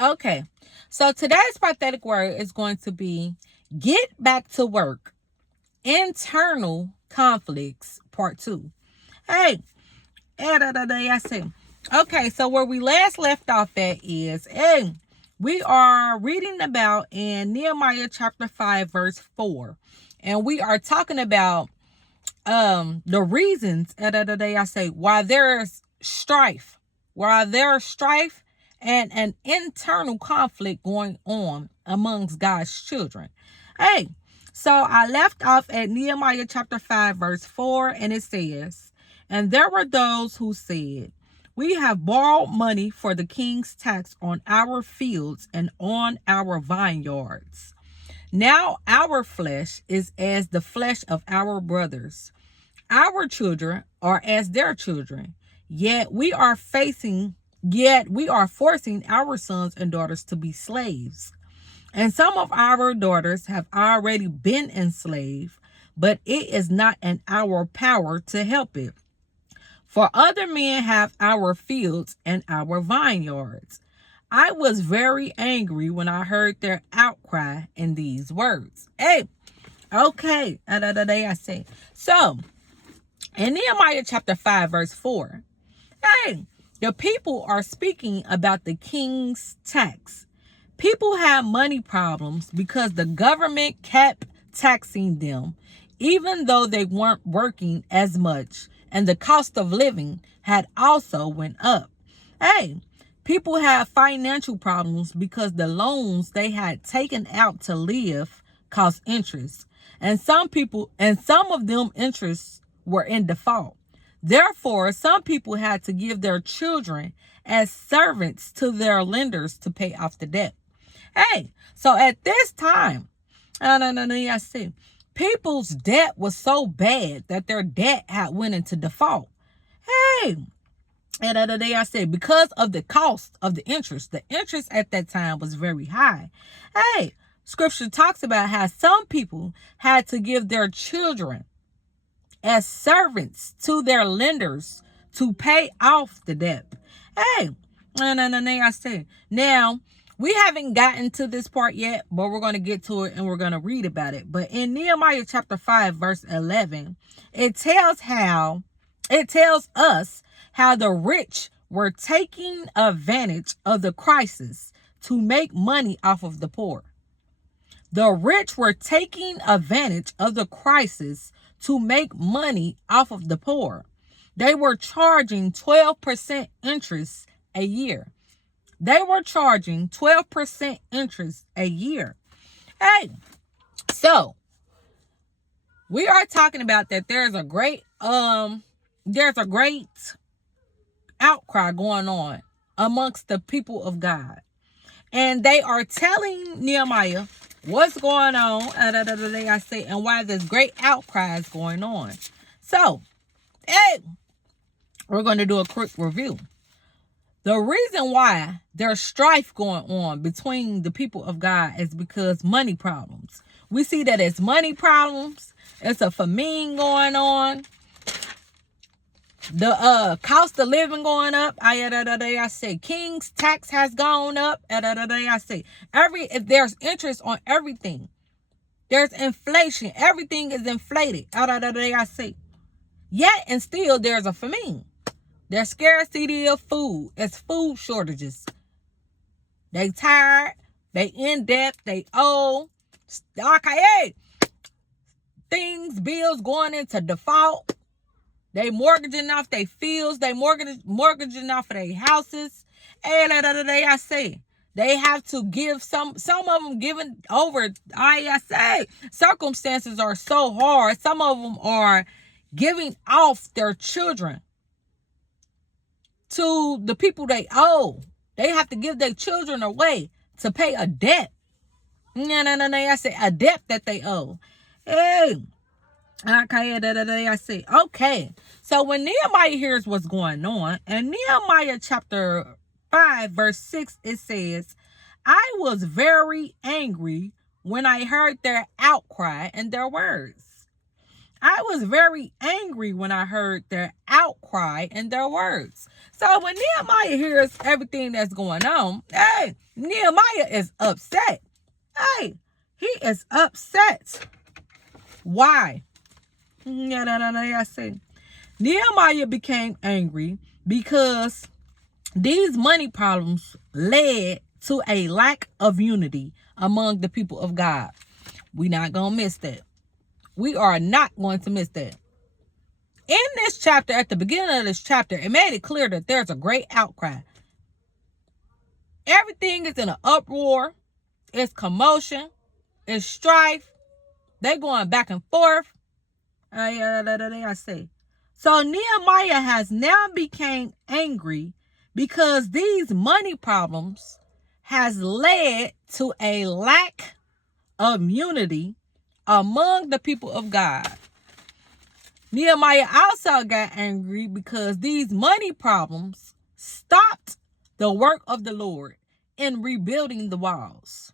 Okay. So today's prophetic word is going to be get back to work. Internal conflicts, part 2. Hey, I say. Okay, so where we last left off at is, hey, we are reading about in Nehemiah chapter 5, verse 4. And we are talking about the reasons, I say, why there's strife. Why there's strife and an internal conflict going on amongst God's children. Hey, so I left off at Nehemiah chapter 5, verse 4, and it says, and there were those who said, we have borrowed money for the king's tax on our fields and on our vineyards. Now our flesh is as the flesh of our brothers. Our children are as their children. Yet we are forcing our sons and daughters to be slaves. And some of our daughters have already been enslaved, but it is not in our power to help it. For other men have our fields and our vineyards. I was very angry when I heard their outcry in these words. Hey, okay, I say. So, in Nehemiah chapter 5, verse 4, hey, the people are speaking about the king's tax. People have money problems because the government kept taxing them, even though they weren't working as much, and the cost of living had also went up. Hey, people have financial problems because the loans they had taken out to live cost interest, and some of them interests were in default. Therefore, some people had to give their children as servants to their lenders to pay off the debt. Hey, so at this time, I see, people's debt was so bad that their debt had went into default. Hey, and the other day I said, because of the cost of the interest at that time was very high. Hey, scripture talks about how some people had to give their children as servants to their lenders to pay off the debt. Hey, and I said, now, we haven't gotten to this part yet, but we're going to get to it and we're going to read about it. But in Nehemiah chapter 5, verse 11, it tells us how the rich were taking advantage of the crisis to make money off of the poor. The rich were taking advantage of the crisis to make money off of the poor. They were charging 12% interest a year. They were charging 12% interest a year. Hey, so we are talking about that there's a great outcry going on amongst the people of God. And they are telling Nehemiah what's going on, and why this great outcry is going on. So, hey, we're going to do a quick review. The reason why there's strife going on between the people of God is because money problems. We see that it's money problems. It's a famine going on. The cost of living going up. I say king's tax has gone up. I say if there's interest on everything, there's inflation. Everything is inflated. I say yet and still there's a famine. There's scarcity of food. It's food shortages. They tired. They in debt. They owe. Okay, things, bills going into default. They mortgaging off their fields. They mortgaging off of their houses. And I say they have to give some of them giving over. I say circumstances are so hard. Some of them are giving off their children to the people they owe. They have to give their children away to pay a debt. I say a debt that they owe. Hey, I say, okay. So when Nehemiah hears what's going on, in Nehemiah chapter 5, verse 6, it says, I was very angry when I heard their outcry and their words. I was very angry when I heard their outcry and their words. So when Nehemiah hears everything that's going on, hey, Nehemiah is upset. Hey, he is upset. Why? I say Nehemiah became angry because these money problems led to a lack of unity among the people of God. We're not going to miss that. We are not going to miss that. In this chapter, at the beginning of this chapter, it made it clear that there's a great outcry. Everything is in an uproar. It's commotion. It's strife. They going back and forth. I say. So Nehemiah has now become angry because these money problems has led to a lack of unity among the people of God. Nehemiah also got angry because these money problems stopped the work of the Lord in rebuilding the walls.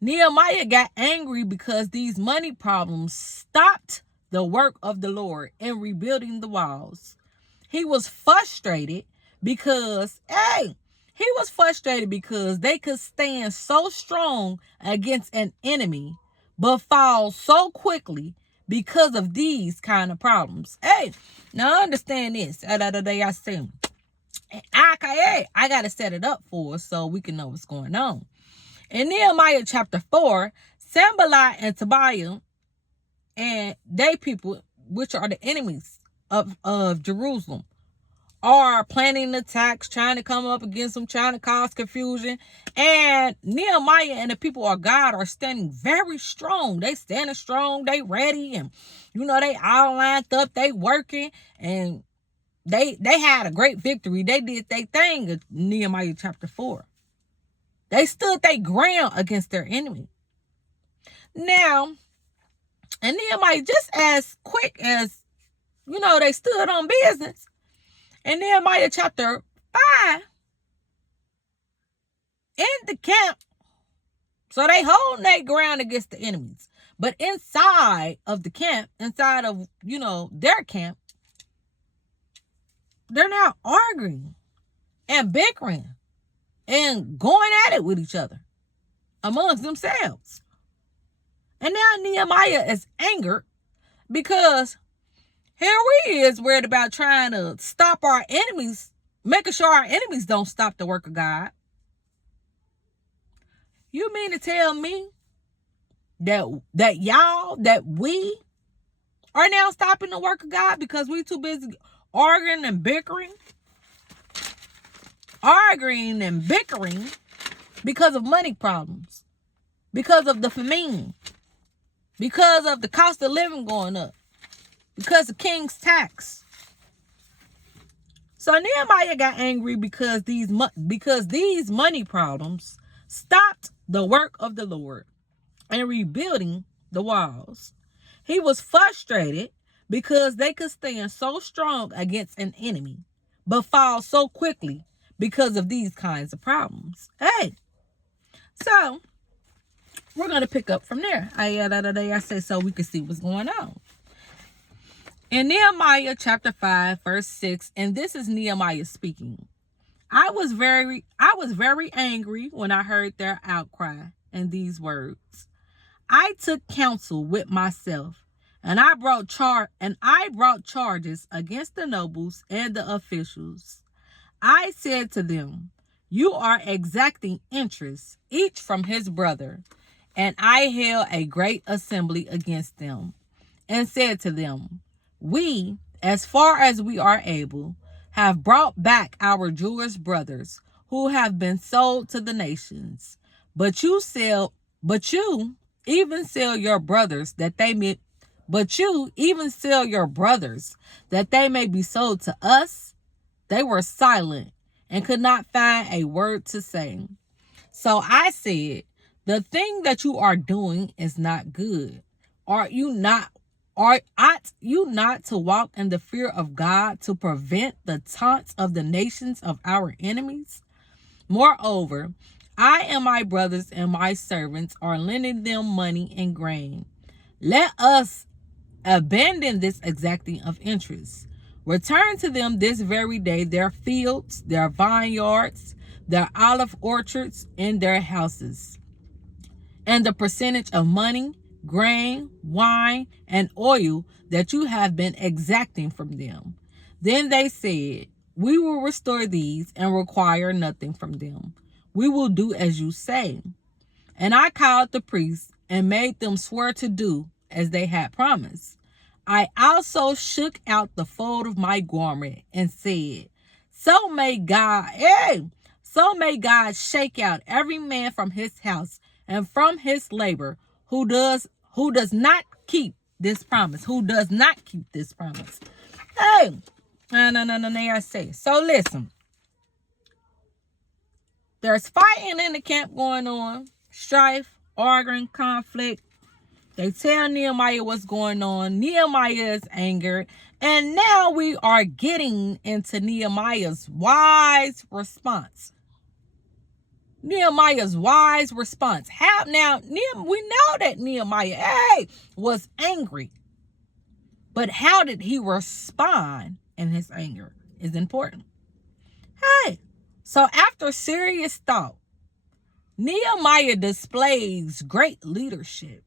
Nehemiah got angry because these money problems stopped the work of the Lord in rebuilding the walls. He was frustrated because, they could stand so strong against an enemy, but fall so quickly because of these kind of problems. Hey, now understand this. I say, I got to set it up for us so we can know what's going on. In Nehemiah chapter 4, Sanballat and Tobiah and they people, which are the enemies of Jerusalem, are planning attacks, trying to come up against them, trying to cause confusion. And Nehemiah and the people of God are standing very strong. They standing strong, they ready, and they all lined up, they working, and they had a great victory. They did their thing in Nehemiah chapter 4. They stood their ground against their enemy. Now, and Nehemiah, just as quick as, they stood on business, in Nehemiah chapter 5, in the camp, so they hold their ground against the enemies. But inside of the camp, inside of, their camp, they're now arguing and bickering and going at it with each other amongst themselves. And now Nehemiah is angered because here we is worried about trying to stop our enemies, making sure our enemies don't stop the work of God. You mean to tell me that we are now stopping the work of God because we too busy arguing and bickering because of money problems, because of the famine, because of the cost of living going up, because of king's tax. So Nehemiah got angry because these money problems stopped the work of the Lord and rebuilding the walls. He was frustrated because they could stand so strong against an enemy, but fall so quickly because of these kinds of problems. Hey, so we're going to pick up from there. I say so we can see what's going on. In Nehemiah chapter 5, verse 6, and this is Nehemiah speaking. I was very angry when I heard their outcry and these words. I took counsel with myself, and I brought charges against the nobles and the officials. I said to them, you are exacting interest, each from his brother. And I held a great assembly against them, and said to them, we, as far as we are able, have brought back our Jewish brothers who have been sold to the nations. But you even sell your brothers that they may be sold to us. They were silent and could not find a word to say. So I said, the thing that you are doing is not good. Ought you not to walk in the fear of God to prevent the taunts of the nations of our enemies? Moreover, I and my brothers and my servants are lending them money and grain. Let us Abandon this exacting of interest. Return to them this very day their fields, their vineyards, their olive orchards, and their houses, and the percentage of money, grain, wine, and oil that you have been exacting from them. Then they said, we will restore these and require nothing from them. We will do as you say. And I called the priests and made them swear to do as they had promised. I also shook out the fold of my garment and said, so may God shake out every man from his house and from his labor who does not keep this promise. Who does not keep this promise. Hey, no, I say. So listen. There's fighting in the camp going on. Strife, arguing, conflict. They tell Nehemiah what's going on. Nehemiah is angered. And now we are getting into Nehemiah's wise response. Nehemiah's wise response. How now? We know that Nehemiah was angry. But how did he respond in his anger is important. So after serious thought, Nehemiah displays great leadership.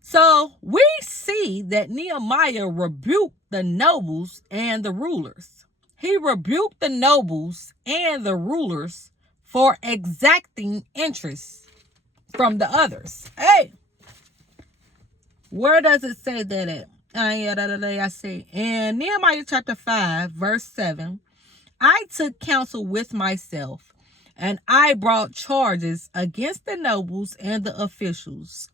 So we see that Nehemiah rebuked the nobles and the rulers. He rebuked the nobles and the rulers for exacting interest from the others. Where does it say that at? I say in Nehemiah chapter 5, verse 7, I took counsel with myself, and I brought charges against the nobles and the officials.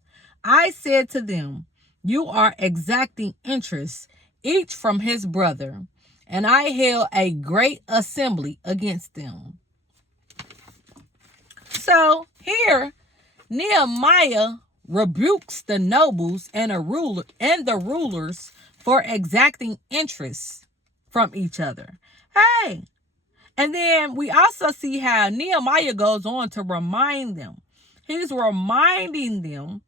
I said to them, you are exacting interest, each from his brother, and I held a great assembly against them. So here, Nehemiah rebukes the nobles and the rulers for exacting interest from each other. And then we also see how Nehemiah goes on to remind them. He's reminding them,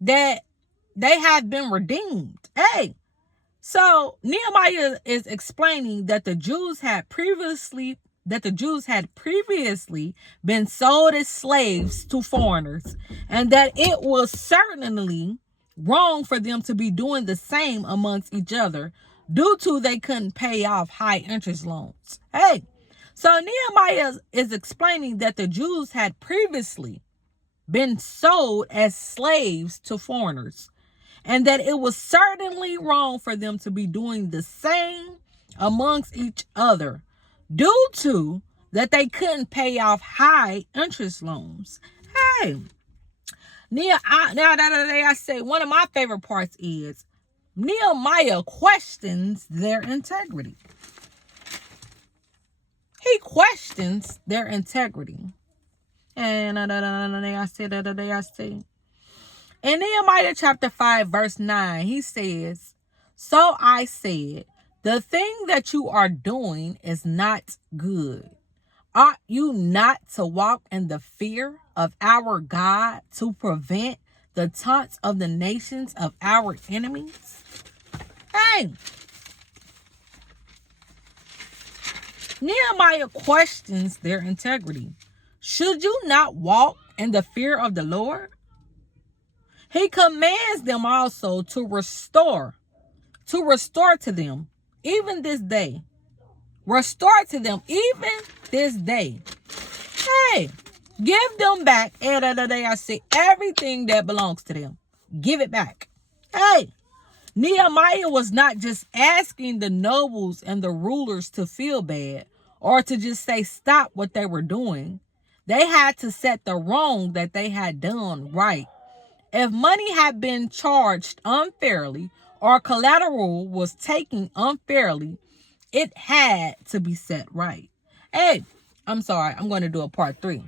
that they have been redeemed. So Nehemiah is explaining that the Jews had previously been sold as slaves to foreigners, and that it was certainly wrong for them to be doing the same amongst each other due to they couldn't pay off high interest loans. So Nehemiah is explaining that the Jews had previously been sold as slaves to foreigners, and that it was certainly wrong for them to be doing the same amongst each other due to that they couldn't pay off high interest loans. Now I say one of my favorite parts is Nehemiah questions their integrity. He questions their integrity. And I say. In Nehemiah chapter 5, verse 9, he says, so I said, the thing that you are doing is not good. Ought you not to walk in the fear of our God to prevent the taunts of the nations of our enemies? Nehemiah questions their integrity. Should you not walk in the fear of the Lord? He commands them also to restore to them even this day. Restore to them even this day. Give them back, I say, everything that belongs to them. Give it back. Nehemiah was not just asking the nobles and the rulers to feel bad or to just say stop what they were doing. They had to set the wrong that they had done right. If money had been charged unfairly or collateral was taken unfairly, it had to be set right. I'm sorry. I'm going to do a part 3.